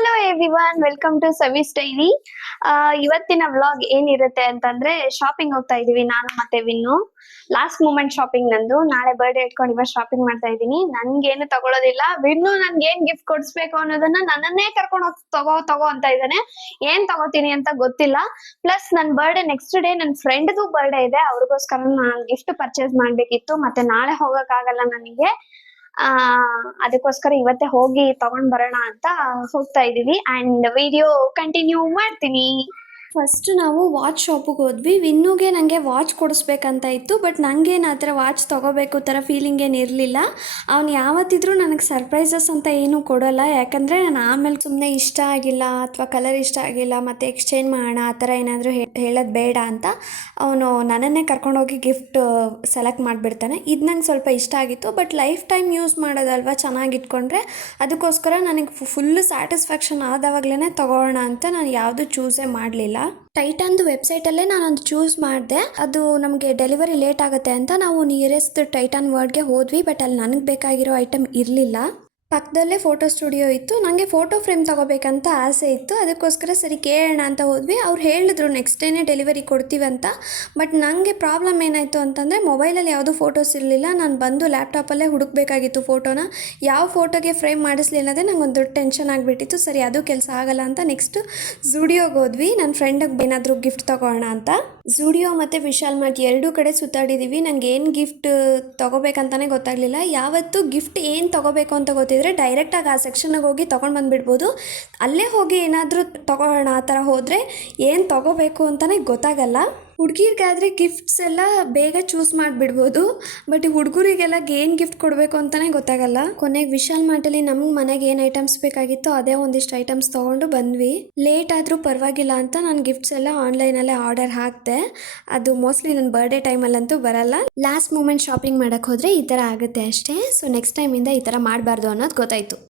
Hello everyone, welcome to Savi's diary. ಇವತ್ತಿನ vlog ಏನಿರುತ್ತೆ ಅಂತಂದ್ರೆ ಶಾಪಿಂಗ್ ಹೋಗ್ತಾ ಇದೀವಿ ನಾನು ಮತ್ತೆ ವಿನ್ನು. ಲಾಸ್ಟ್ ಮೂಮೆಂಟ್ ಶಾಪಿಂಗ್ ನಂದು. ನಾಳೆ ಬರ್ಡೇ ಇಟ್ಕೊಂಡು ಇವತ್ತು ಶಾಪಿಂಗ್ ಮಾಡ್ತಾ ಇದೀನಿ. ನನ್ಗೇನು ತಗೊಳ್ಳೋದಿಲ್ಲ. ವಿನ್ನು ನನ್ಗೆ ಏನ್ ಗಿಫ್ಟ್ ಕೊಡಿಸ್ಬೇಕು ಅನ್ನೋದನ್ನ ನನ್ನನ್ನೇ ಕರ್ಕೊಂಡು ಹೋಗಿ ತಗೋ ಅಂತ ಇದ್ದಾನೆ. ಏನ್ ತಗೋತೀನಿ ಅಂತ ಗೊತ್ತಿಲ್ಲ. ಪ್ಲಸ್ ನನ್ ಬರ್ಡೇ ನೆಕ್ಸ್ಟ್ ಡೇ ನನ್ನ ಫ್ರೆಂಡ್ದು ಬರ್ಡೇ ಇದೆ. ಅವ್ರಿಗೋಸ್ಕರ ನಾನು ಗಿಫ್ಟ್ ಪರ್ಚೇಸ್ ಮಾಡ್ಬೇಕಿತ್ತು. ಮತ್ತೆ ನಾಳೆ ಹೋಗಕ್ ಆಗಲ್ಲ ನನಗೆ. ಅದಕ್ಕೋಸ್ಕರ ಇವತ್ತೇ ಹೋಗಿ ತಗೊಂಡ್ ಬರೋಣ ಅಂತ ಹೋಗ್ತಾ ಇದೀವಿ. ಅಂಡ್ ವಿಡಿಯೋ ಕಂಟಿನ್ಯೂ ಮಾಡ್ತೀನಿ. ಫಸ್ಟ್ ನಾವು ವಾಚ್ ಶಾಪಿಗೆ ಹೋದ್ವಿ. ವಿನ್ನುಗೆ ನನಗೆ ವಾಚ್ ಕೊಡಿಸ್ಬೇಕಂತ ಇತ್ತು, ಬಟ್ ನನಗೇನು ಆ ಥರ ವಾಚ್ ತೊಗೋಬೇಕು ಥರ ಫೀಲಿಂಗ್ ಏನು ಇರಲಿಲ್ಲ. ಅವ್ನು ಯಾವತ್ತಿದ್ರೂ ನನಗೆ ಸರ್ಪ್ರೈಸಸ್ ಅಂತ ಏನೂ ಕೊಡೋಲ್ಲ, ಯಾಕಂದರೆ ನಾನು ಆಮೇಲೆ ಸುಮ್ಮನೆ ಇಷ್ಟ ಆಗಿಲ್ಲ ಅಥವಾ ಕಲರ್ ಇಷ್ಟ ಆಗಿಲ್ಲ ಮತ್ತು ಎಕ್ಸ್ಚೇಂಜ್ ಮಾಡೋಣ ಆ ಥರ ಏನಾದರೂ ಹೇಳೋದು ಬೇಡ ಅಂತ ಅವನು ನನ್ನನ್ನೇ ಕರ್ಕೊಂಡೋಗಿ ಗಿಫ್ಟ್ ಸೆಲೆಕ್ಟ್ ಮಾಡಿಬಿಡ್ತಾನೆ. ಇದು ನಂಗೆ ಸ್ವಲ್ಪ ಇಷ್ಟ ಆಗಿತ್ತು, ಬಟ್ ಲೈಫ್ ಟೈಮ್ ಯೂಸ್ ಮಾಡೋದಲ್ವ, ಚೆನ್ನಾಗಿಟ್ಕೊಂಡ್ರೆ. ಅದಕ್ಕೋಸ್ಕರ ನನಗೆ ಫುಲ್ಲು ಸ್ಯಾಟಿಸ್ಫ್ಯಾಕ್ಷನ್ ಆದವಾಗಲೇ ತೊಗೊಳ್ಳೋಣ ಅಂತ ನಾನು ಯಾವುದೂ ಚೂಸೇ ಮಾಡಲಿಲ್ಲ. ಟೈಟಾನ್ದು ವೆಬ್ಸೈಟಲ್ಲೇ ನಾನೊಂದು ಚೂಸ್ ಮಾಡಿದೆ. ಅದು ನಮಗೆ ಡೆಲಿವರಿ ಲೇಟ್ ಆಗುತ್ತೆ ಅಂತ ನಾವು ನಿಯರೆಸ್ಟ್ ಟೈಟಾನ್ ವರ್ಡ್ಗೆ ಹೋದ್ವಿ, ಬಟ್ ಅಲ್ಲಿ ನನಗೆ ಬೇಕಾಗಿರೋ ಐಟಮ್ ಇರಲಿಲ್ಲ. ಪಕ್ಕದಲ್ಲೇ ಫೋಟೋ ಸ್ಟುಡಿಯೋ ಇತ್ತು. ನನಗೆ ಫೋಟೋ ಫ್ರೇಮ್ ತೊಗೋಬೇಕಂತ ಆಸೆ ಇತ್ತು. ಅದಕ್ಕೋಸ್ಕರ ಸರಿ ಕೇಳೋಣ ಅಂತ ಹೋದ್ವಿ. ಅವ್ರು ಹೇಳಿದ್ರು ನೆಕ್ಸ್ಟ್ ಡೇನೇ ಡೆಲಿವರಿ ಕೊಡ್ತೀವಂತ. ಬಟ್ ನನಗೆ ಪ್ರಾಬ್ಲಮ್ ಏನಾಯಿತು ಅಂತಂದರೆ ಮೊಬೈಲಲ್ಲಿ ಯಾವುದೂ ಫೋಟೋಸ್ ಇರಲಿಲ್ಲ. ನಾನು ಬಂದು ಲ್ಯಾಪ್ಟಾಪಲ್ಲೇ ಹುಡುಕಬೇಕಾಗಿತ್ತು ಫೋಟೋನ. ಯಾವ ಫೋಟೋಗೆ ಫ್ರೇಮ್ ಮಾಡಿಸ್ಲಿಲ್ಲ ಅನ್ನೋದೇ ನಂಗೆ ಒಂದು ದೊಡ್ಡ ಟೆನ್ಷನ್ ಆಗಿಬಿಟ್ಟಿತ್ತು. ಸರಿ ಅದು ಕೆಲಸ ಆಗಲ್ಲ ಅಂತ ನೆಕ್ಸ್ಟ್ ಝೂಡಿಯೋಗೆ ಹೋದ್ವಿ, ನನ್ನ ಫ್ರೆಂಡಿಗೆ ಏನಾದರೂ ಗಿಫ್ಟ್ ತೊಗೊಳ್ಳೋಣ ಅಂತ. ಝೂಡಿಯೋ ಮತ್ತು ವಿಶಾಲ್ ಮಾರ್ಟ್ ಎರಡೂ ಕಡೆ ಸುತ್ತಾಡಿದ್ದೀವಿ. ನನಗೆ ಏನು ಗಿಫ್ಟ್ ತೊಗೋಬೇಕಂತಲೇ ಗೊತ್ತಾಗಲಿಲ್ಲ. ಯಾವತ್ತೂ ಗಿಫ್ಟ್ ಏನು ತೊಗೋಬೇಕು ಅಂತ ಗೊತ್ತಿದ್ದರೆ ಡೈರೆಕ್ಟಾಗಿ ಆ ಸೆಕ್ಷನ್ಗೆ ಹೋಗಿ ತೊಗೊಂಡು ಬಂದುಬಿಡ್ಬೋದು. ಅಲ್ಲೇ ಹೋಗಿ ಏನಾದರೂ ತೊಗೊಳ್ಳೋಣ ಆ ಥರ ಹೋದರೆ ಏನು ತೊಗೋಬೇಕು ಅಂತಲೇ ಗೊತ್ತಾಗಲ್ಲ. ಹುಡುಗಿರ್ಗಾದರೆ ಗಿಫ್ಟ್ಸ್ ಎಲ್ಲ ಬೇಗ ಚೂಸ್ ಮಾಡಿಬಿಡ್ಬೋದು, ಬಟ್ ಹುಡುಗರಿಗೆಲ್ಲ ಏನು ಗಿಫ್ಟ್ ಕೊಡಬೇಕು ಅಂತಲೇ ಗೊತ್ತಾಗಲ್ಲ. ಕೊನೆಗೆ ವಿಶಾಲ್ ಮಾರ್ಟಲ್ಲಿ ನಮ್ಗೆ ಮನೆಗೆ ಏನು ಐಟಮ್ಸ್ ಬೇಕಾಗಿತ್ತೋ ಅದೇ ಒಂದಿಷ್ಟು ಐಟಮ್ಸ್ ತೊಗೊಂಡು ಬಂದ್ವಿ. ಲೇಟ್ ಆದರೂ ಪರವಾಗಿಲ್ಲ ಅಂತ ನಾನು ಗಿಫ್ಟ್ಸ್ ಎಲ್ಲ ಆನ್ಲೈನಲ್ಲೇ ಆರ್ಡರ್ ಹಾಕಿದೆ. ಅದು ಮೋಸ್ಟ್ಲಿ ನನ್ನ ಬರ್ಡೇ ಟೈಮಲ್ಲಂತೂ ಬರಲ್ಲ. ಲಾಸ್ಟ್ ಮೂಮೆಂಟ್ ಶಾಪಿಂಗ್ ಮಾಡೋಕ್ಕೆ ಹೋದರೆ ಈ ಥರ ಆಗುತ್ತೆ ಅಷ್ಟೇ. ಸೊ ನೆಕ್ಸ್ಟ್ ಟೈಮಿಂದ ಈ ಥರ ಮಾಡಬಾರ್ದು ಅನ್ನೋದು ಗೊತ್ತಾಯಿತು.